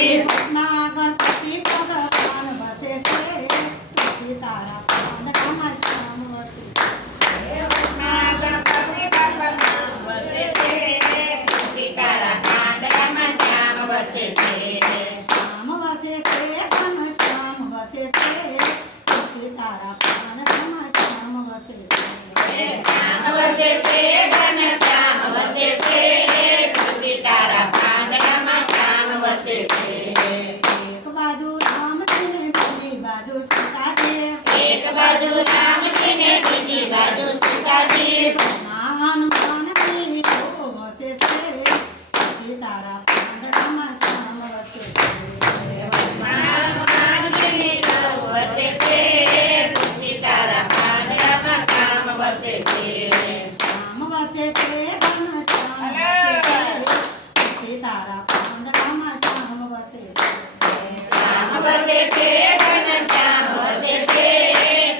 વચમાં ગણપતિ ભગવાન વસે છે તુલસી તારા પાંદડામાં શ્યામ વસે છે. વચમાં ગણપતિ ભગવાન વસે છે તુલસી તારા પાંદડામાં શ્યામ વસે છે. શ્યામ વસે છે ઘન શ્યામ વસે છે તુલસી તારા પાંદડામાં શ્યામ વસે છે. શ્યામ વસે છે ઘન શ્યામ વસે છે તુલસી તારા પાંદડામાં શ્યામ વસે છે. એક બાજુ રામજી ને બીજી બાજુ સીતાજી એક બાજુ રામજી ને બીજી બાજુ સીતાજી હનુમાન પીરો વસે છે તુલસી તારા પાંદડામાં શ્યામ વસે છે. હનુમાનજીની સૌ વસે છે તુલસી તારા પાંદડામાં શ્યામ વસે છે. શ્યામ વસે છે ઘન શ્યામ વસે છે તુલસી તારા પાંદડામાં શ્યામ વસે છે. શ્યામ વસે છે ઘન શ્યામ વસે છે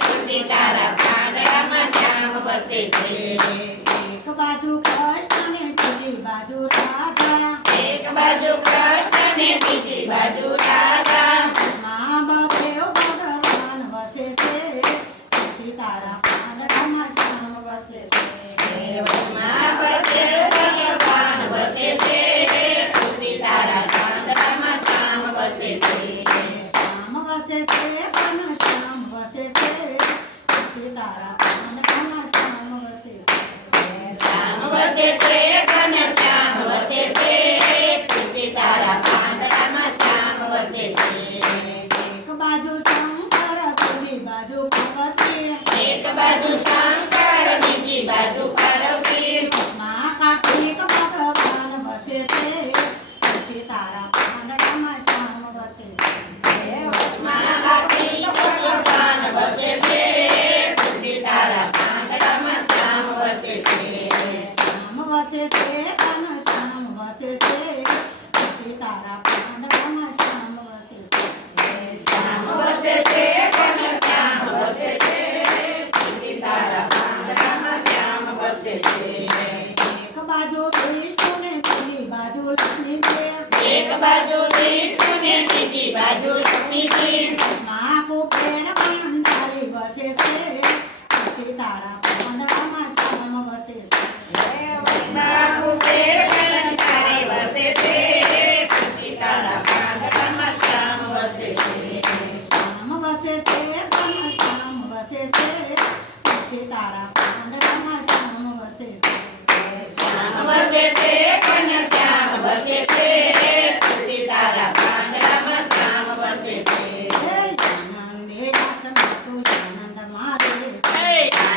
તુલસી તારા પાંદડામાં શ્યામ વસે છે. એક બાજુ કૃષ્ણ ને બીજી બાજુ રાધા એક બાજુ કૃષ્ણ ને બીજી બાજુ રાધા મહાદેવ ભગવાન વસે છે તુલસી તારા પાંદડામાં શ્યામ વસે છે. મહાદેવ ભગવાન વસે છે તુલસી તારા પાંદડામાં શ્યામ વસે છે. શ્યામ વસે છે ઘન શ્યામ વસે છે તુલસી તારા પાંદડામાં શ્યામ વસે છે. શ્યામ વસે છે ઘન શ્યામ વસે છે તુલસી તારા પાંદડામાં શ્યામ વસે છે. એક બાજુ શંકર બીજી બાજુ પાર્વતી એક બાજુ શંકર બીજી બાજુ પાર્વતી કાર્તિક ભગવાન વસે છે તુલસી તારા પાંદડામાં શ્યામ વસે છે. કાર્તિક ભગવાન વસે છે તુલસી તારા પાંદડામાં શ્યામ વસે છે. શ્યામ વસે છે ઘન શ્યામ વસે છે તુલસી તારા પાંદડામાં શ્યામ વસે છે. શ્યામ વસે છે ઘન શ્યામ વસે છે તુલસી તારા પાંદડામાં શ્યામ વસે છે. એક બાજુ વિષ્ણુ ને બીજી બાજુ લક્ષ્મી છે એક બાજુ વિષ્ણુ ને બીજી બાજુ લક્ષ્મીજી